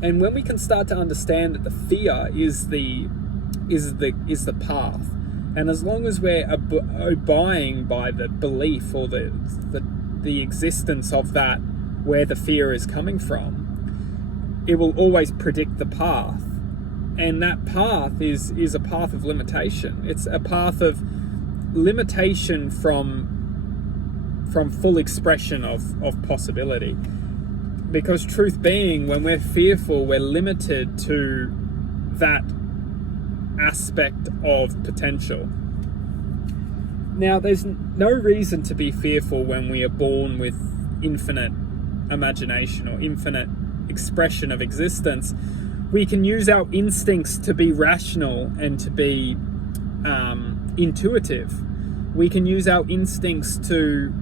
And when we can start to understand that the fear is the path, and as long as we're obeying by the belief or the existence of that, where the fear is coming from, it will always predict the path. And that path is a path of limitation. It's a path of limitation from full expression of possibility. Because truth being, when we're fearful, we're limited to that aspect of potential. Now, there's no reason to be fearful when we are born with infinite imagination or infinite expression of existence. We can use our instincts to be rational and to be intuitive. We can use our instincts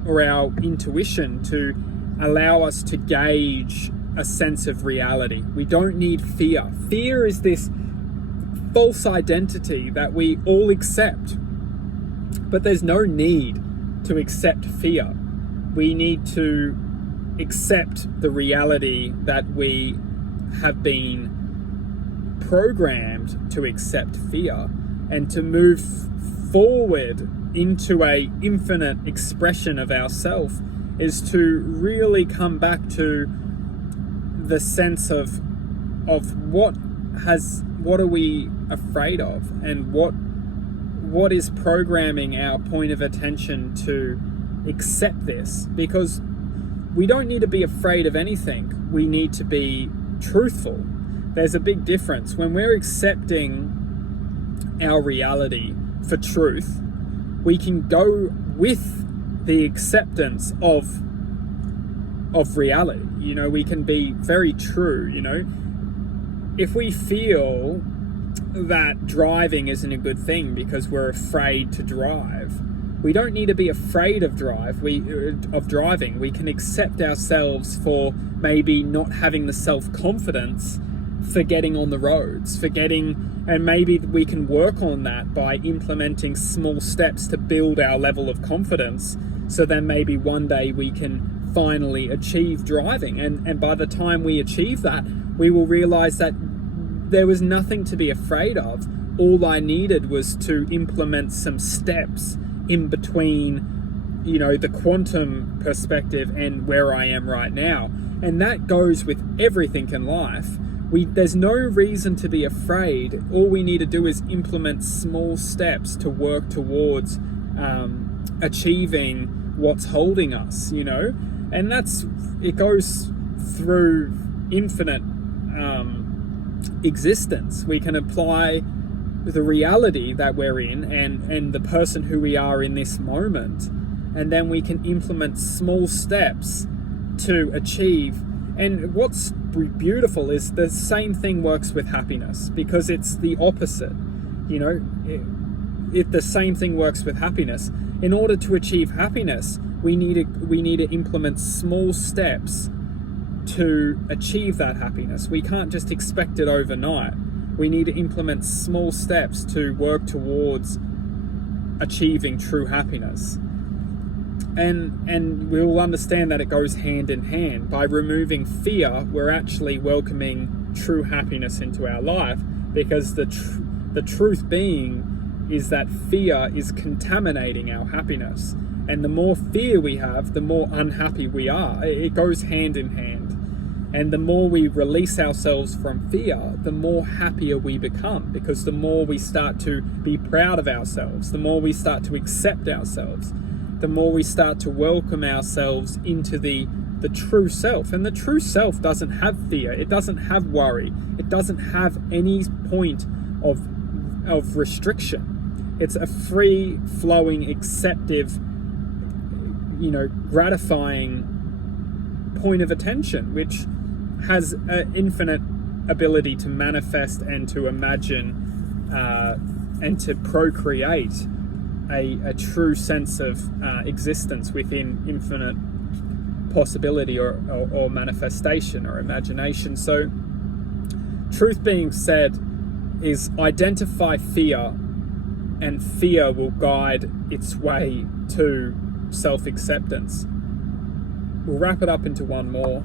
or our intuition to allow us to gauge a sense of reality. We don't need fear. Fear is this false identity that we all accept, but there's no need to accept fear. We need to accept the reality that we have been programmed to accept fear, and to move forward into a infinite expression of ourself is to really come back to the sense of what are we afraid of, and what is programming our point of attention to accept this. Because we don't need to be afraid of anything. We need to be truthful. There's a big difference. When we're accepting our reality for truth, we can go with the acceptance of reality. We can be very true. If we feel that driving isn't a good thing because we're afraid to drive, we don't need to be afraid of driving. We can accept ourselves for maybe not having the self-confidence for getting on the roads, and maybe we can work on that by implementing small steps to build our level of confidence, so then maybe one day we can finally achieve driving. And by the time we achieve that, we will realize that there was nothing to be afraid of. All I needed was to implement some steps in between, the quantum perspective and where I am right now. And that goes with everything in life. There's no reason to be afraid. All we need to do is implement small steps to work towards achieving what's holding us, and it goes through infinite existence. We can apply the reality that we're in and the person who we are in this moment, and then we can implement small steps to achieve. And what's beautiful is the same thing works with happiness, because it's the opposite. The same thing works with happiness. In order to achieve happiness, we need to implement small steps to achieve that happiness. We can't just expect it overnight. We need to implement small steps to work towards achieving true happiness. And we'll understand that it goes hand in hand. By removing fear, we're actually welcoming true happiness into our life, because the truth being is that fear is contaminating our happiness. And the more fear we have, the more unhappy we are. It goes hand in hand. And the more we release ourselves from fear, the more happier we become, because the more we start to be proud of ourselves, the more we start to accept ourselves, the more we start to welcome ourselves into the true self. And the true self doesn't have fear. It doesn't have worry. It doesn't have any point of restriction. It's a free flowing, acceptive, gratifying point of attention, which has an infinite ability to manifest and to imagine and to procreate a true sense of existence within infinite possibility or manifestation or imagination. So, truth being said is identify fear, and fear will guide its way to self-acceptance. We'll wrap it up into one more.